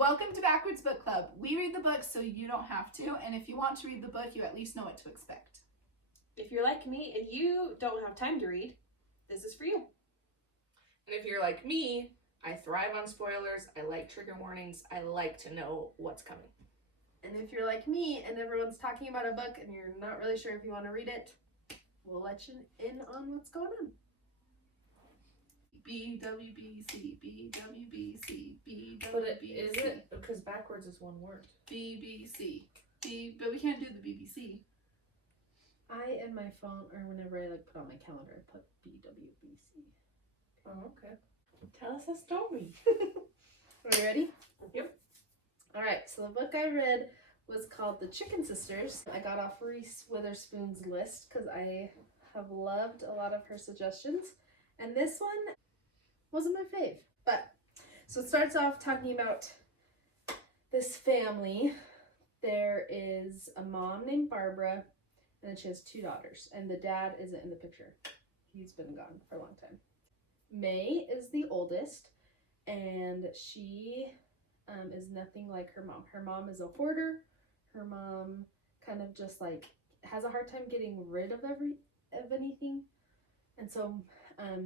Welcome to Backwards Book Club. We read the book so you don't have to, and if you want to read the book, you at least know what to expect. If you're like me and you don't have time to read, this is for you. And if you're like me, I thrive on spoilers, I like trigger warnings, I like to know what's coming. And if you're like me and everyone's talking about a book and you're not really sure if you want to read it, we'll let you in on what's going on. BWBC, BWBC, BWBC. But it isn't, because backwards is one word. BBC. But we can't do the BBC. I in my phone, or whenever I put on my calendar, I put BWBC. Oh, okay. Tell us a story. Are you ready? Yep. All right, so the book I read was called The Chicken Sisters. I got off Reese Witherspoon's list because I have loved a lot of her suggestions. And this one wasn't my fave. But, so it starts off talking about this family. There is a mom named Barbara, and then she has 2 daughters. And the dad isn't in the picture. He's been gone for a long time. May is the oldest, and she is nothing like her mom. Her mom is a hoarder. Her mom kind of just has a hard time getting rid of anything. And so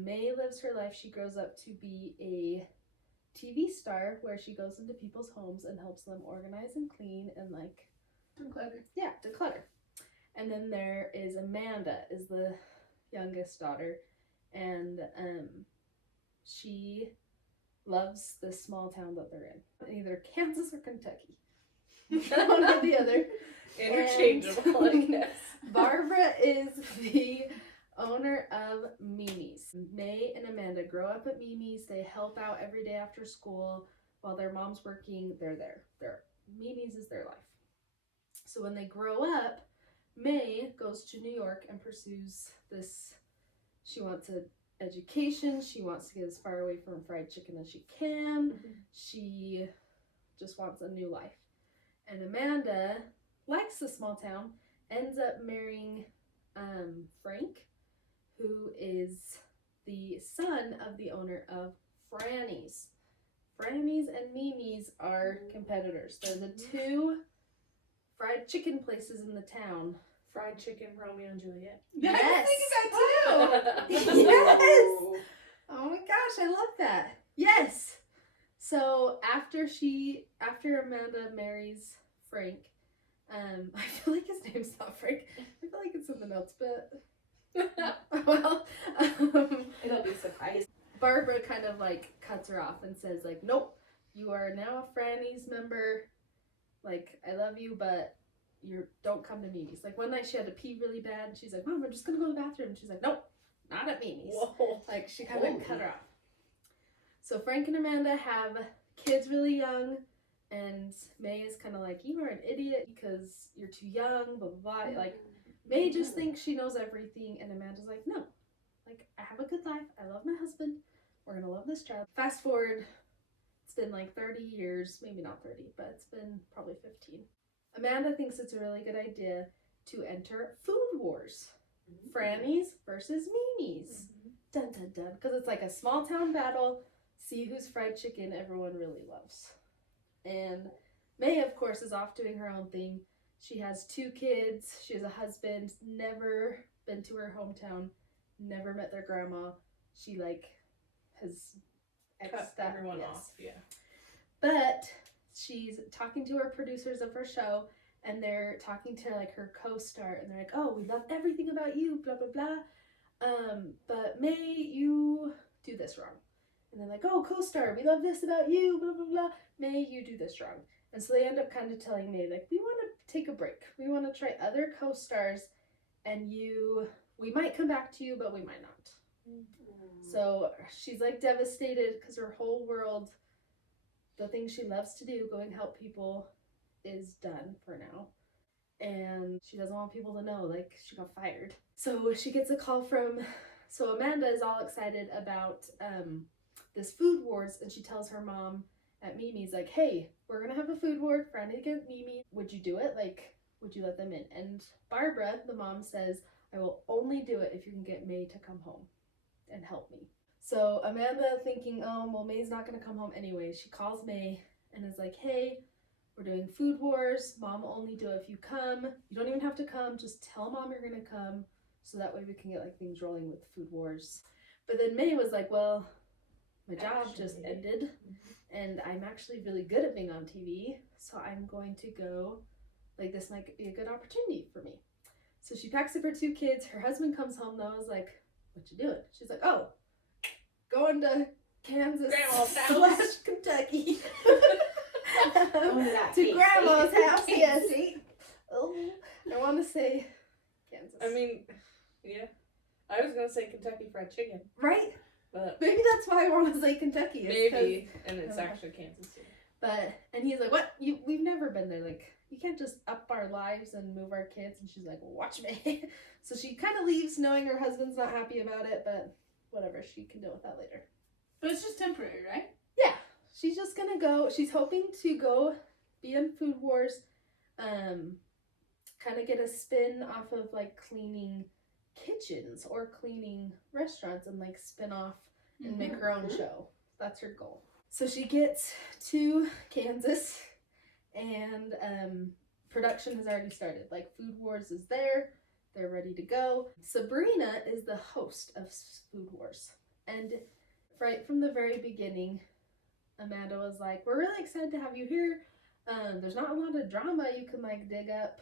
May lives her life. She grows up to be a TV star where she goes into people's homes and helps them organize and clean and Declutter. Yeah, declutter. And then there is Amanda, is the youngest daughter, and she loves this small town that they're in, either Kansas or Kentucky. One or the other. Interchangeable, I guess. Barbara is the owner of Mimi's. May and Amanda grow up at Mimi's. They help out every day after school. While their mom's working, they're there. Mimi's is their life. So when they grow up, May goes to New York and pursues this. She wants an education. She wants to get as far away from fried chicken as she can. Mm-hmm. She just wants a new life. And Amanda likes the small town, ends up marrying Frank, who is the son of the owner of Frannie's. Frannie's and Mimi's are competitors. They're the 2 fried chicken places in the town. Fried chicken, Romeo and Juliette. Yes. I was thinking that too. Yes. Oh my gosh, I love that. Yes. So after Amanda marries Frank, I feel like his name's not Frank. I feel like it's something else, but well, It'll be surprised. Barbara kind of cuts her off and says nope, you are now a Frannie's member. I love you, but you don't come to Mimi's. One night she had to pee really bad, and she's like, Mom, I'm just gonna go to the bathroom. And she's like, nope, not at Mimi's. Whoa. She kind of cut her off. So Frank and Amanda have kids really young, and May is kind of you are an idiot because you're too young, blah, blah, blah. May just thinks she knows everything, and Amanda's like, no. I have a good life. I love my husband. We're gonna love this child. Fast forward, it's been 30 years, maybe not 30, but it's been probably 15. Amanda thinks it's a really good idea to enter food wars. Mm-hmm. Frannie's versus Mimi's. Mm-hmm. Dun dun dun. Because it's a small town battle. See whose fried chicken everyone really loves. And May, of course, is off doing her own thing. She has 2 kids. She has a husband. Never been to her hometown. Never met their grandma. She has cut everyone off. Yeah. But she's talking to her producers of her show, and they're talking to her co-star, and they're like, oh, we love everything about you, blah blah blah, but May, you do this wrong. And they're like, oh, co-star, we love this about you, blah blah blah, May, you do this wrong. And so they end up kind of telling May we want to take a break, we want to try other co-stars, and we might come back to you, but we might not. Mm-hmm. So she's devastated because her whole world, the thing she loves to do, going help people, is done for now. And she doesn't want people to know, she got fired. So she gets a call so Amanda is all excited about this food wars, and she tells her mom at Mimi's, hey, we're gonna have a food war, Frannie against Mimi. Would you do it? Would you let them in? And Barbara, the mom, says, I will only do it if you can get May to come home and help me. So Amanda, thinking, oh, well, May's not going to come home anyway, she calls May and is like, hey, we're doing food wars. Mom will only do it if you come. You don't even have to come. Just tell Mom you're going to come so that way we can get like things rolling with the food wars. But then May was like, well, my job just ended and I'm actually really good at being on TV. So I'm going to go, like this might be a good opportunity for me. So she packs up her 2 kids. Her husband comes home though. I was like, what you doing? She's like, oh, going to Kansas / Kentucky. To Grandma's house, yes. Oh, I want to say Kansas. I mean, yeah. I was gonna say Kentucky Fried Chicken, right? but Maybe that's why I want to say Kentucky. maybe, and it's actually Kansas City. But and he's like, what? We've never been there. Like, you can't just up our lives and move our kids. And she's like, well, watch me. So she kind of leaves, knowing her husband's not happy about it. But whatever, she can deal with that later. But it's just temporary, right? Yeah, she's just gonna go. She's hoping to go be in Food Wars, kind of get a spin off of like cleaning kitchens or cleaning restaurants and like spin off and make her own show. That's her goal. So she gets to Kansas and production has already started. Like Food Wars is there. They're ready to go. Sabrina is the host of Food Wars. And right from the very beginning, Amanda was like, we're really excited to have you here. There's not a lot of drama you can like dig up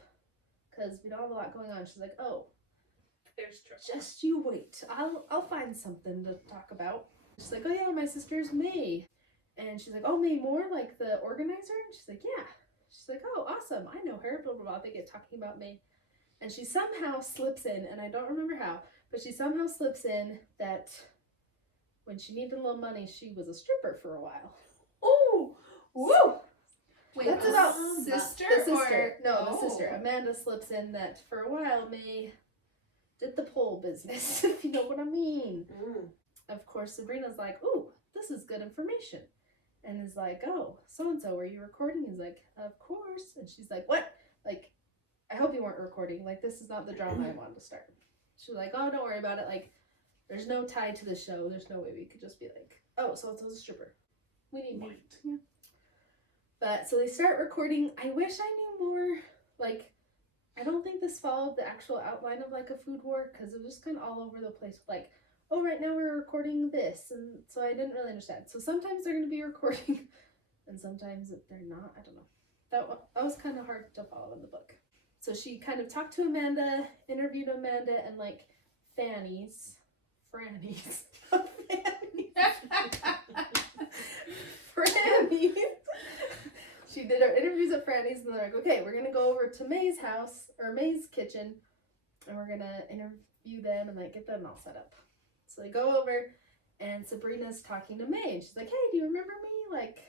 because we don't have a lot going on. She's like, oh, There's trouble. just you wait. I'll find something to talk about. She's like, oh yeah, my sister's May. And she's like, oh, May Moore, like the organizer? And she's like, yeah. She's like, oh, awesome. I know her, blah, blah, blah. They get talking about May. And she somehow slips in, and I don't remember how, but she somehow slips in that when she needed a little money, she was a stripper for a while. Oh, Woo! Wait, That's the about sister? The sister. Or... No, the Oh. sister. Amanda slips in that for a while May did the pole business, if you know what I mean. Of course, Sabrina's like, ooh, this is good information. And is like, oh, so-and-so, were you recording? He's like, of course. And she's like, what? Like, I hope you weren't recording. Like, this is not the drama I wanted to start. She's like, oh, don't worry about it. Like, there's no tie to the show. There's no way we could just be like, oh, so-and-so's a stripper. We need more. Yeah. But, so they start recording. I wish I knew more. Like, I don't think this followed the actual outline of, like, a food war. Because it was just kind of all over the place. Like, oh, right now we're recording this. And so I didn't really understand. So sometimes they're going to be recording. And sometimes they're not. I don't know. That was kind of hard to follow in the book. So she kind of talked to Amanda, interviewed Amanda, and like Frannie's. She did her interviews at Frannie's, and they're like, okay, we're gonna go over to May's house or May's kitchen, and we're gonna interview them and like get them all set up. So they go over, and Sabrina's talking to May, and she's like, hey, do you remember me? Like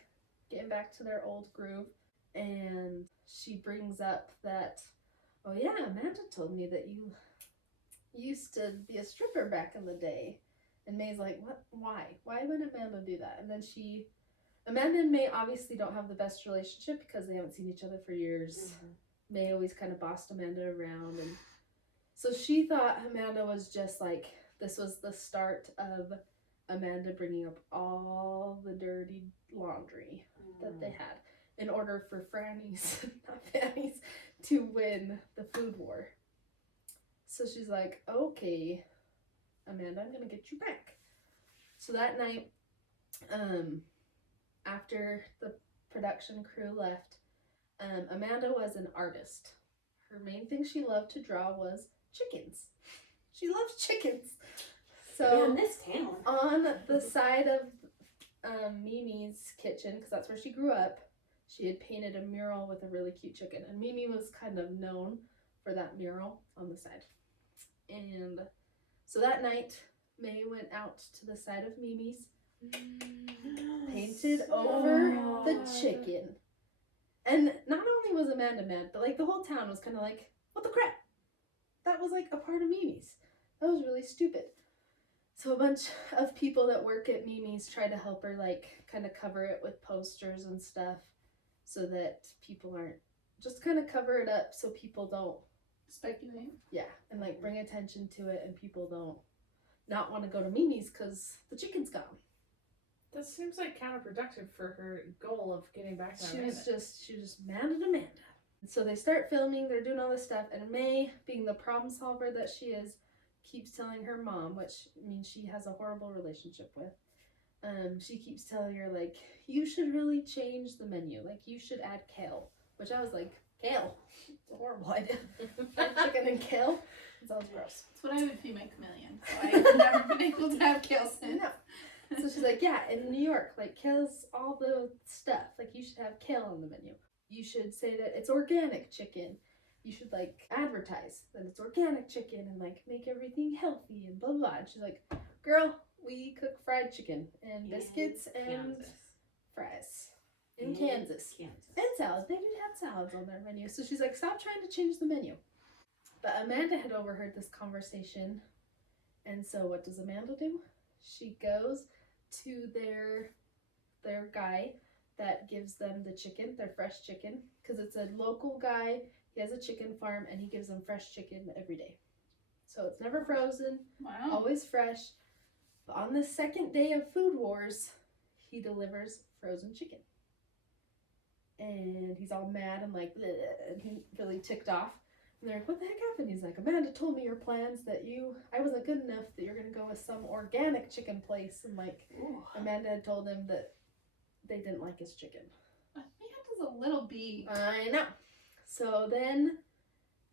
getting back to their old groove, and she brings up that, oh yeah, Amanda told me that you used to be a stripper back in the day. And May's like, what? Why? Why would Amanda do that? And then Amanda and May obviously don't have the best relationship because they haven't seen each other for years. Mm-hmm. May always kind of bossed Amanda around. And so she thought Amanda was just like, this was the start of Amanda bringing up all the dirty laundry that they had in order for Frannie's, not Fanny's, to win the food war. So she's like, okay, Amanda, I'm going to get you back. So that night, after the production crew left, Amanda was an artist. Her main thing she loved to draw was chickens. She loves chickens. So in this town, on the side of Mimi's kitchen, because that's where she grew up, she had painted a mural with a really cute chicken. And Mimi was kind of known for that mural on the side. And so that night, May went out to the side of Mimi's, painted over the chicken. And not only was Amanda mad, but like the whole town was kind of like, what the crap? That was like a part of Mimi's. That was really stupid. So a bunch of people that work at Mimi's try to help her like kind of cover it with posters and stuff so that people aren't, just kind of cover it up so people don't speculate. Yeah, and like bring attention to it and people don't not want to go to Mimi's because the chicken's gone. That seems like counterproductive for her goal of getting back on She Amanda. was just mad at Amanda. So they start filming, they're doing all this stuff, and May, being the problem solver that she is, keeps telling her mom, which means she has a horrible relationship with. She keeps telling her, like, you should really change the menu. Like, you should add kale. Which I was like, kale? It's a horrible idea. Fried chicken and kale? That sounds gross. That's what I would feed my chameleon. So I've never been able to have kale since. No. So she's like, yeah, in New York, like, kale's all the stuff. Like, you should have kale on the menu. You should say that it's organic chicken. You should, like, advertise that it's organic chicken and, like, make everything healthy and blah, blah. And she's like, girl, we cook fried chicken and biscuits and fries in Kansas. And salad. They didn't have salads on their menu. So she's like, stop trying to change the menu. But Amanda had overheard this conversation. And so what does Amanda do? She goes to their guy that gives them the chicken, their fresh chicken. Because it's a local guy. He has a chicken farm and he gives them fresh chicken every day. So it's never frozen. Wow. Always fresh. But on the second day of Food Wars, he delivers frozen chicken. And he's all mad and like, bleh, and he really ticked off. And they're like, what the heck happened? He's like, Amanda told me your plans that I wasn't good enough, that you're going to go with some organic chicken place. And like, Amanda had told him that they didn't like his chicken. Amanda's a little bee. I know. So then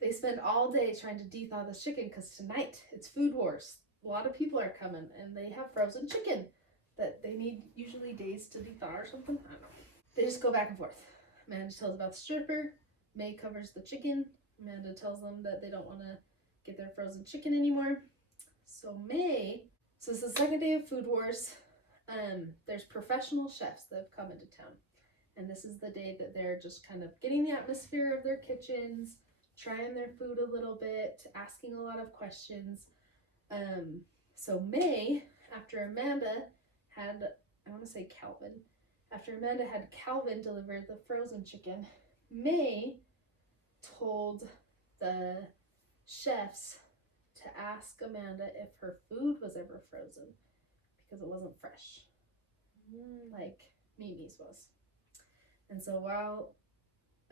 they spend all day trying to de-thaw this chicken because tonight it's Food Wars. A lot of people are coming and they have frozen chicken that they need usually days to de-thaw or something. I don't know. They just go back and forth. Amanda tells about the stripper. May covers the chicken. Amanda tells them that they don't want to get their frozen chicken anymore. So it's the second day of Food Wars. There's professional chefs that have come into town. And this is the day that they're just kind of getting the atmosphere of their kitchens, trying their food a little bit, asking a lot of questions. So May, after Amanda had, after Amanda had Calvin deliver the frozen chicken, May told the chefs to ask Amanda if her food was ever frozen because it wasn't fresh, like Mimi's was. And so while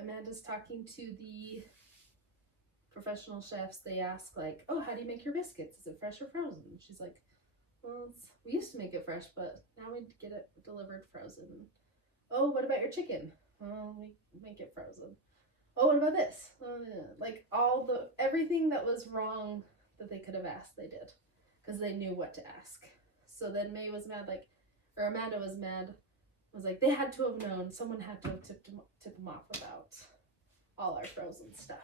Amanda's talking to the professional chefs, they ask like, oh, how do you make your biscuits? Is it fresh or frozen? And she's like, well, we used to make it fresh, but now we get it delivered frozen. Oh, what about your chicken? Oh, we make it frozen. Oh, what about this? Like everything that was wrong that they could have asked, they did. Because they knew what to ask. So then Amanda was mad, was like, they had to have known, someone had to have tipped them off about all our frozen stuff.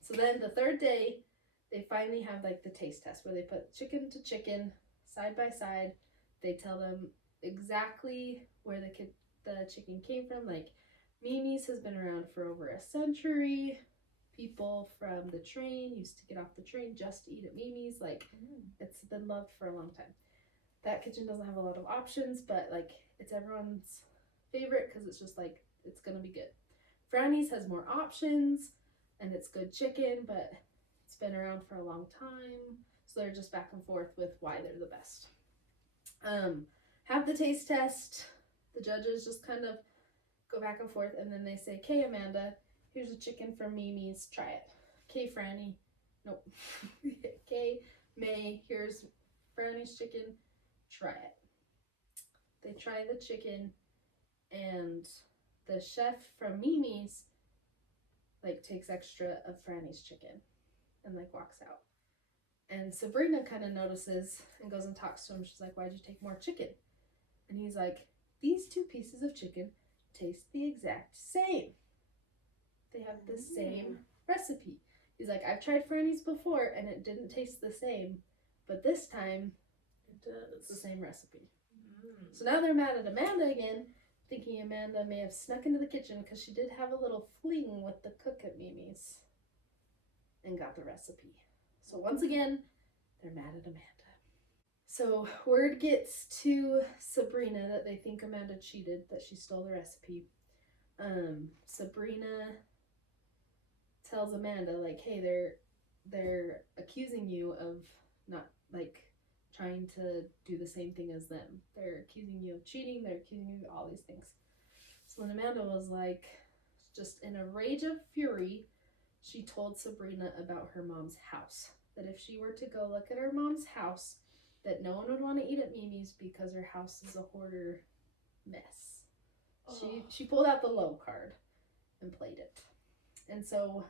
So then the third day, they finally have like the taste test where they put chicken to chicken side by side. They tell them exactly where the chicken came from. Like, Mimi's has been around for over a century. People from the train used to get off the train just to eat at Mimi's. Like, it's been loved for a long time. That kitchen doesn't have a lot of options, but like, it's everyone's favorite because it's just like, it's gonna be good. Frannie's has more options and it's good chicken, but it's been around for a long time. So they're just back and forth with why they're the best. Have the taste test. The judges just kind of go back and forth, and then they say, okay, Amanda, here's a chicken from Mimi's, try it. Okay, Frannie, nope. Okay, May, here's Frannie's chicken, try it. They try the chicken, and the chef from Mimi's, like, takes extra of Frannie's chicken, and, like, walks out. And Sabrina kind of notices and goes and talks to him. She's like, why'd you take more chicken? And he's like, these two pieces of chicken taste the exact same. They have the same recipe. He's like, I've tried Frannie's before and it didn't taste the same, but this time it does. It's the same recipe. So now they're mad at Amanda again, thinking Amanda may have snuck into the kitchen because she did have a little fling with the cook at Mimi's and got the recipe. So once again, they're mad at Amanda. So word gets to Sabrina that they think Amanda cheated, that she stole the recipe. Sabrina tells Amanda, like, hey, they're accusing you of not, like, trying to do the same thing as them. They're accusing you of cheating. They're accusing you of all these things. So then Amanda was like, just in a rage of fury, she told Sabrina about her mom's house. That if she were to go look at her mom's house, that no one would want to eat at Mimi's because her house is a hoarder mess. She pulled out the low card and played it. And so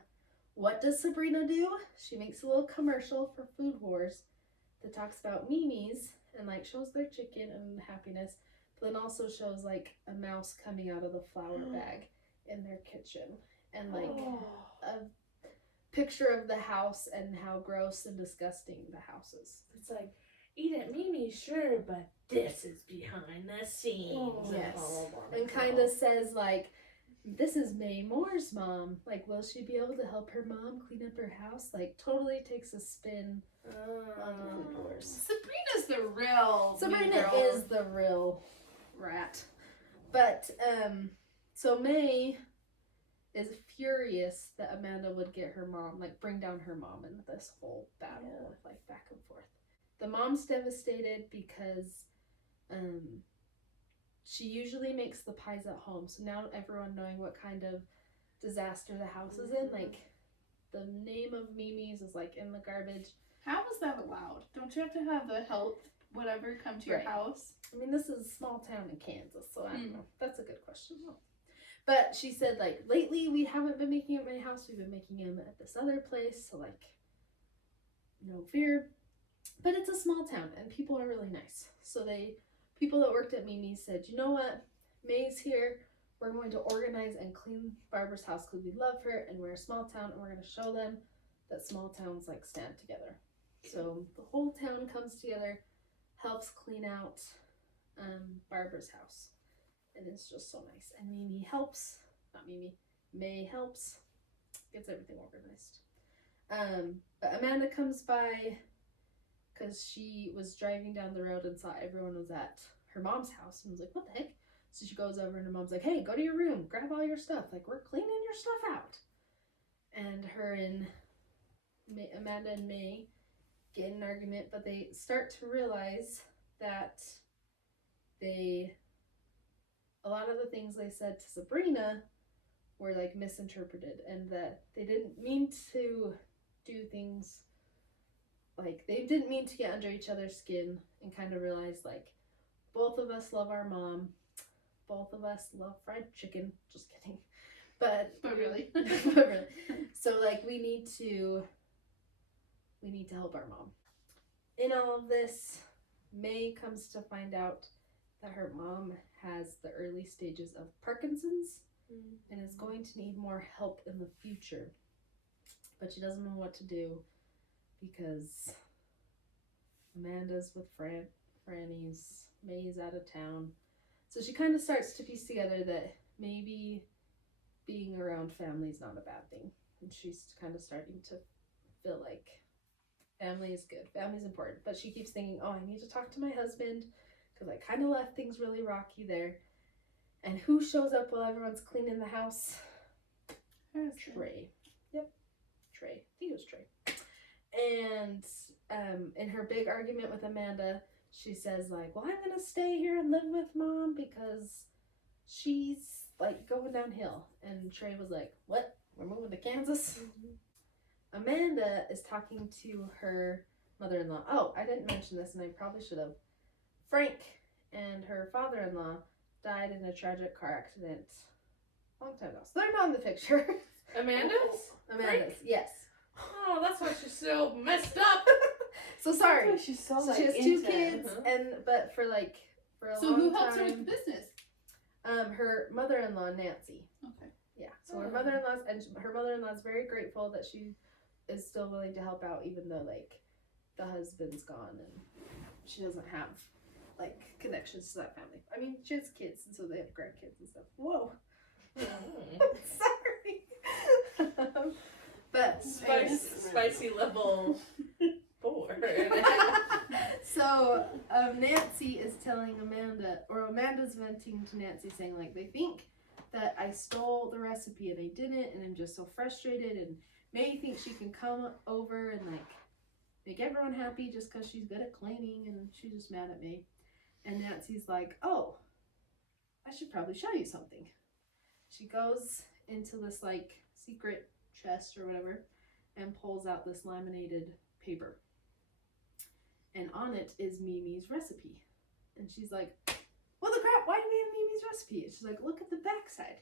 what does Sabrina do? She makes a little commercial for Food Wars that talks about Mimi's and like shows their chicken and happiness, but then also shows like a mouse coming out of the flour bag in their kitchen and like a picture of the house and how gross and disgusting the house is. It's like, eat at Mimi, sure, but this is behind the scenes. Yes. And kind of says like, this is May Moore's mom. Like, will she be able to help her mom clean up her house? Like, totally takes a spin on Food Wars. Sabrina's the real. Sabrina is the real rat. But, so May is furious that Amanda would get her mom, like, bring down her mom in this whole battle, like, back and forth. The mom's devastated because, she usually makes the pies at home. So now everyone knowing what kind of disaster the house is in, like the name of Mimi's is like in the garbage. How is that allowed? Don't you have to have the help, whatever, come to your house? I mean, this is a small town in Kansas, so I don't know. That's a good question. But she said, like, lately we haven't been making it at my house. We've been making them at this other place. So, like, no fear. But it's a small town and people are really nice. So people that worked at Mimi's said, you know what, May's here, we're going to organize and clean Barbara's house because we love her and we're a small town and we're going to show them that small towns like stand together. So the whole town comes together, helps clean out Barbara's house, and it's just so nice. And May helps, gets everything organized. But Amanda comes by because she was driving down the road and saw everyone was at her mom's house and was like, what the heck? So she goes over and her mom's like, hey, go to your room, grab all your stuff. Like, we're cleaning your stuff out. And her and Amanda and May get in an argument, but they start to realize that a lot of the things they said to Sabrina were like misinterpreted and that they didn't mean to do things. Like, they didn't mean to get under each other's skin and kind of realize, like, both of us love our mom. Both of us love fried chicken. Just kidding. But really. but really. So, like, we need to help our mom. In all of this, May comes to find out that her mom has the early stages of Parkinson's and is going to need more help in the future. But she doesn't know what to do because Amanda's with Frannie's, May's out of town. So she kind of starts to piece together that maybe being around family is not a bad thing. And she's kind of starting to feel like family is good. Family's important. But she keeps thinking, oh, I need to talk to my husband because I kind of left things really rocky there. And who shows up while everyone's cleaning the house? Trey. Yep. Trey. I think it was Trey. And in her big argument with Amanda, she says, like, well, I'm going to stay here and live with mom because she's, like, going downhill. And Trey was like, what? We're moving to Kansas? Mm-hmm. Amanda is talking to her mother-in-law. Oh, I didn't mention this, and I probably should have. Frank and her father-in-law died in a tragic car accident a long time ago. So they're not in the picture. Amanda's? Amanda's, Frank? yes. Oh, that's why she's so messed up. So sorry. She's so, So she has 2 kids, but for a long time. So who helps her with the business? Her mother-in-law, Nancy. Okay. Yeah. So her mother-in-law's very grateful that she is still willing to help out, even though like the husband's gone and she doesn't have like connections to that family. I mean, she has kids, and so they have grandkids and stuff. Whoa. Sorry. But Spicy level 4. So Nancy is telling Amanda, or Amanda's venting to Nancy, saying like, they think that I stole the recipe and I didn't, and I'm just so frustrated, and May thinks she can come over and like make everyone happy just because she's good at cleaning, and she's just mad at me. And Nancy's like, oh, I should probably show you something. She goes into this like secret chest or whatever and pulls out this laminated paper. And on it is Mimi's recipe. And she's like, what the crap? Why do we have Mimi's recipe? And she's like, look at the backside.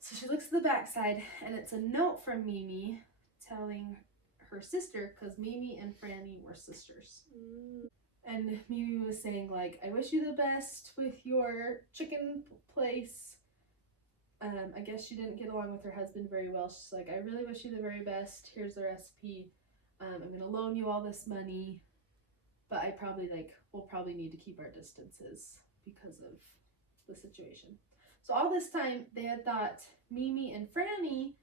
So she looks at the backside, and it's a note from Mimi telling her sister, because Mimi and Frannie were sisters. And Mimi was saying, like, I wish you the best with your chicken place. I guess she didn't get along with her husband very well. She's like, I really wish you the very best. Here's the recipe. I'm going to loan you all this money. But I probably, we'll probably need to keep our distances because of the situation. So all this time, they had thought Mimi and Frannie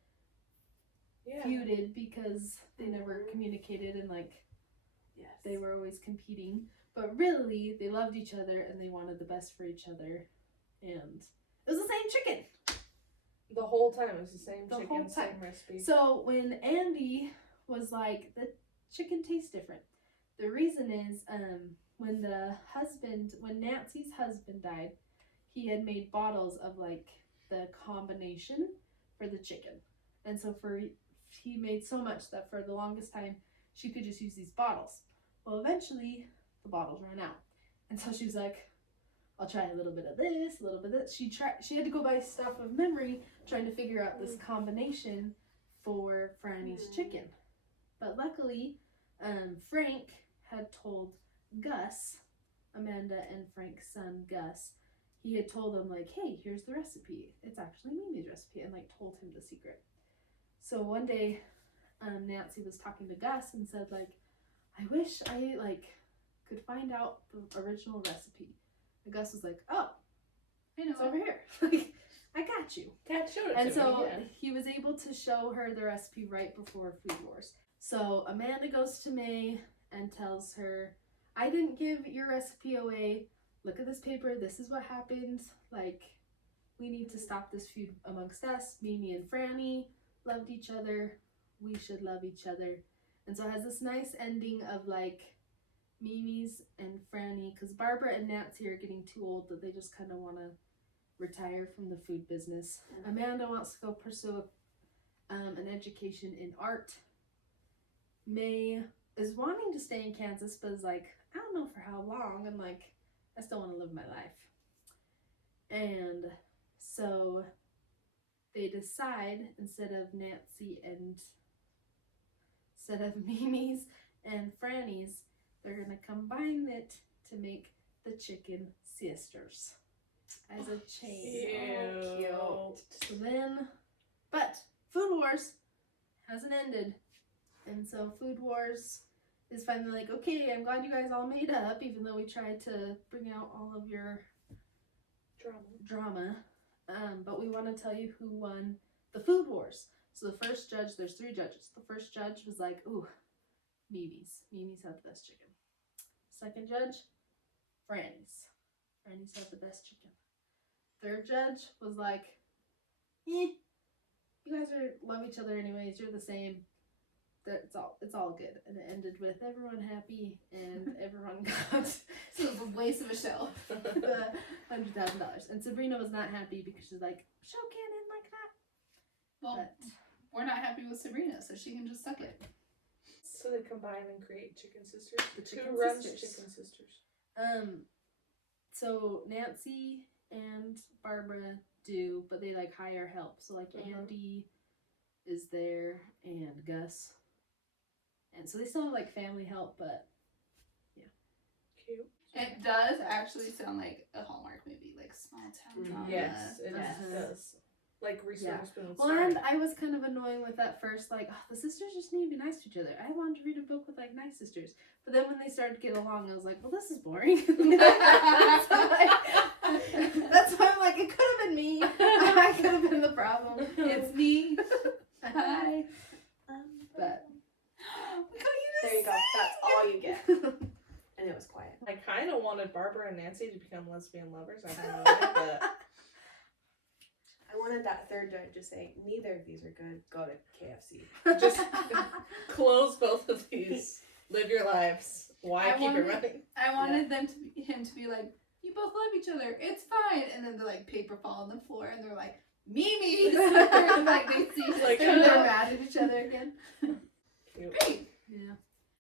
feuded because they never communicated and, they were always competing. But really, they loved each other and they wanted the best for each other. And it was the same chicken. The whole time it was the same The chicken, whole time. same recipe. So when Andy was like, the chicken tastes different. The reason is when Nancy's husband died, he had made bottles of the combination for the chicken. And so he made so much that for the longest time she could just use these bottles. Well, eventually the bottles ran out. And so she was like, I'll try a little bit of this, a little bit of this. She had to go by stuff of memory trying to figure out this combination for Frannie's chicken. But luckily, Frank had told Gus, Amanda and Frank's son Gus, he had told him hey, here's the recipe. It's actually Mimi's recipe, and told him the secret. So one day, Nancy was talking to Gus and said I wish I could find out the original recipe. And Gus was like, oh, I know, it's over here. I got you. Cat showed it And to so me, yeah. he was able to show her the recipe right before Food Wars. So Amanda goes to May and tells her, I didn't give your recipe away. Look at this paper. This is what happened. We need to stop this feud amongst us. Mimi and Frannie loved each other. We should love each other. And so it has this nice ending of Mimi's and Frannie, because Barbara and Nancy are getting too old that they just kind of want to retire from the food business. Amanda wants to go pursue an education in art. May is wanting to stay in Kansas, but is I don't know for how long, and I still want to live my life. And so they decide, instead of Mimi's and Frannie's, they're going to combine it to make the Chicken Sisters as a chain. Ew. So then, but Food Wars hasn't ended. And so Food Wars is finally okay, I'm glad you guys all made up, even though we tried to bring out all of your drama. But we want to tell you who won the Food Wars. So the first judge, there's 3 judges. The first judge was ooh, Mimi's. Mimi's had the best chicken. Second judge, Frannie's. Frannie's had the best chicken. Third judge was you guys love each other anyways, you're the same. It's all good. And it ended with everyone happy and everyone got So it was a waste of a show. the $100,000. And Sabrina was not happy because she's show can't end like that. Well, But we're not happy with Sabrina, so she can just suck it. So they combine and create Chicken Sisters? The Chicken Who runs Sisters. Chicken Sisters? So Nancy and Barbara do, but they hire help. So Andy is there and Gus. And so they still have like family help, but yeah. Cute. It does actually sound like a Hallmark movie, like small town drama. Yes, it Uh-huh. does. Like Reese Yeah. Witherspoon's Well, story. and I was kind of annoying with that first, like, oh, the sisters just need to be nice to each other. I wanted to read a book with like nice sisters, but then when they started to get along, I was like, well, this is boring. So, that's why I'm like, it could have been me. I could have been the problem. It's me. Hi. But We got you to There you go. sing. That's all you get. And it was quiet. I kind of wanted Barbara and Nancy to become lesbian lovers. I don't know, but I wanted that third judge to say, neither of these are good. Go to KFC. just close both of these. Live your lives. Why I keep wanted- it running? I wanted him to be like, you both love each other. It's fine. And then the like paper fall on the floor, and they're like, Mimi's. Like they see, Like, they're mad at each other again.